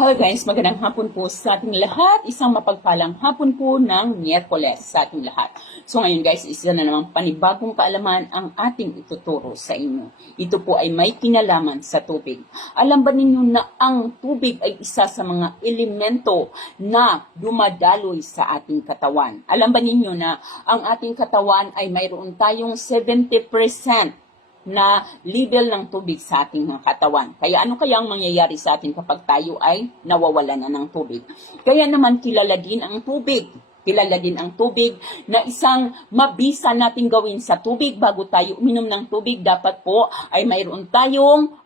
Hello guys, magandang hapon po sa ating lahat. Isang mapagpalang hapon po ng Miyerkules sa ating lahat. So ngayon guys, isa na naman panibagong kaalaman ang ating ituturo sa inyo. Ito po ay may kinalaman sa tubig. Alam ba ninyo na ang tubig ay isa sa mga elemento na dumadaloy sa ating katawan? Alam ba ninyo na ang ating katawan ay mayroon tayong 70% na level ng tubig sa ating mga katawan. Kaya ano kaya ang mangyayari sa atin kapag tayo ay nawawalan na ng tubig? Kaya naman kilala din ang tubig. Kilala din ang tubig na isang mabisa nating gawin sa tubig bago tayo uminom ng tubig. Dapat po ay mayroon tayong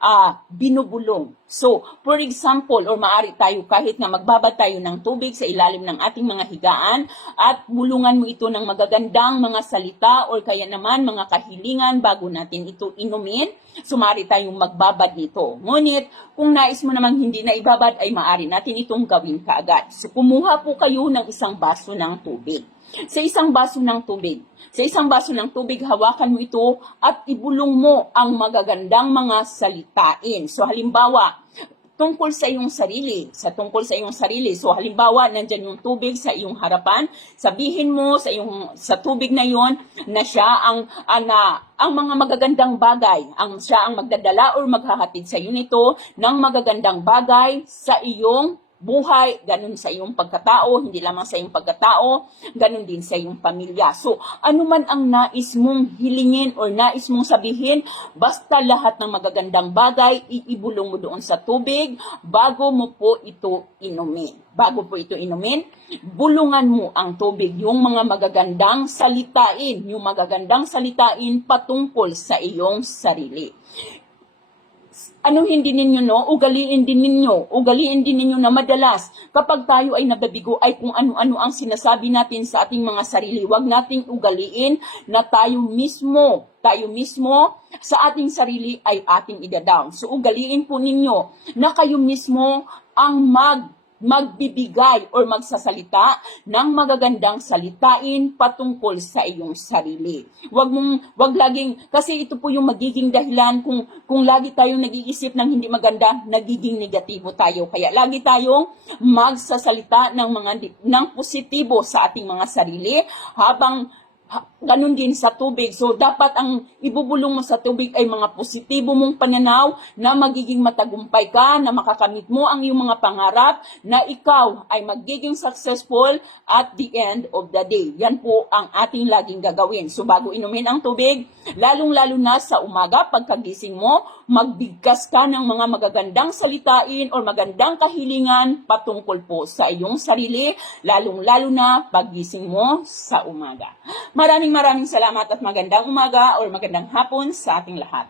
binubulong. So, for example, or maaari tayo kahit nga magbabad tayo ng tubig sa ilalim ng ating mga higaan at bulungan mo ito ng magagandang mga salita or kaya naman mga kahilingan bago natin ito inumin. So, maaari tayong magbabad nito. Ngunit, kung nais mo namang hindi na ibabad ay maaari natin itong gawin kaagad. So, kumuha po kayo ng isang baso ng tubig. Sa isang baso ng tubig, hawakan mo ito at ibulong mo ang magagandang mga salitain. So halimbawa, tungkol sa iyong sarili. So halimbawa, nandyan yung tubig sa iyong harapan, sabihin mo sa tubig na yon na siya ang mga magagandang bagay, siya ang magdadala or maghahatid sa iyo nito ng magagandang bagay sa iyong buhay, ganun sa iyong pagkatao, hindi lamang sa iyong pagkatao, ganun din sa iyong pamilya. So, ano man ang nais mong hilingin or nais mong sabihin, basta lahat ng magagandang bagay, iibulong mo doon sa tubig bago mo po ito inumin. Bulungan mo ang tubig, yung mga magagandang salitain patungkol sa iyong sarili. Ugaliin din ninyo na madalas kapag tayo ay nababigo ay kung ano-ano ang sinasabi natin sa ating mga sarili. Huwag nating ugaliin na tayo mismo sa ating sarili ay ating ida-down. So ugaliin po ninyo na kayo mismo ang magbibigay or magsasalita ng magagandang salitain patungkol sa iyong sarili. Wag laging, kasi ito po yung magiging dahilan kung lagi tayong nag-iisip ng hindi maganda, nagiging negatibo tayo. Kaya lagi tayong magsasalita ng positibo sa ating mga sarili habang ganun din sa tubig. So, dapat ang ibubulong mo sa tubig ay mga positibo mong pananaw na magiging matagumpay ka, na makakamit mo ang iyong mga pangarap, na ikaw ay magiging successful at the end of the day. Yan po ang ating laging gagawin. So, bago inumin ang tubig, lalong-lalo na sa umaga, pagkagising mo, magbigkas ka ng mga magagandang salitain o magandang kahilingan patungkol po sa iyong sarili, lalong-lalo na paggising mo sa umaga. Maraming salamat at magandang umaga or magandang hapon sa ating lahat.